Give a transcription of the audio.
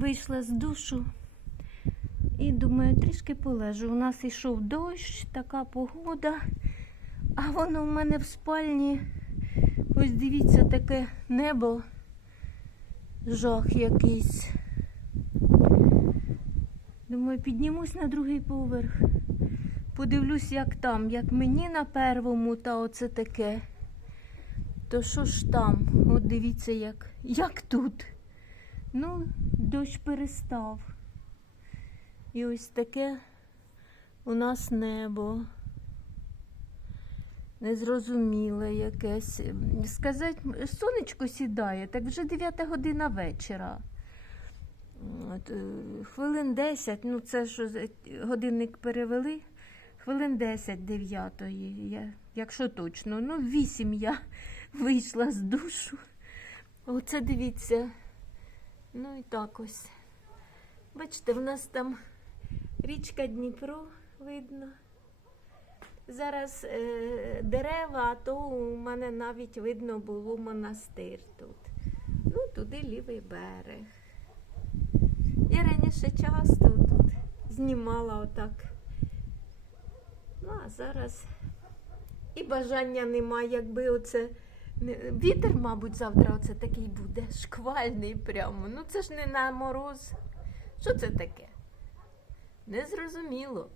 Вийшла з душу і думаю, трішки полежу. У нас йшов дощ, така погода, а воно в мене в спальні. Ось дивіться, таке небо, жах якийсь. Думаю, піднімусь на другий поверх. Подивлюсь, як там, як мені на первому, та оце таке. То що ж там? От дивіться, як, як тут. Ну, дощ перестав. І ось таке у нас небо. Незрозуміле якесь. Сказати, сонечко сідає, так вже 9 година вечора. От, е, хвилин 10, ну це що годинник перевели, хвилин 10 дев'ятої, я, якщо точно. Ну, 8 я вийшла з душу. Оце дивіться. Ну і так ось. Бачите, в нас там річка Дніпро видно. Зараз е, дерева, а то у мене навіть видно було монастир тут. Ну, туди лівий берег. Я раніше часто тут знімала отак. Ну, а зараз і бажання немає, якби оце. Вітер, мабуть, завтра оце такий буде, шквальний прямо. Ну це ж не на мороз. Що це таке? Незрозуміло.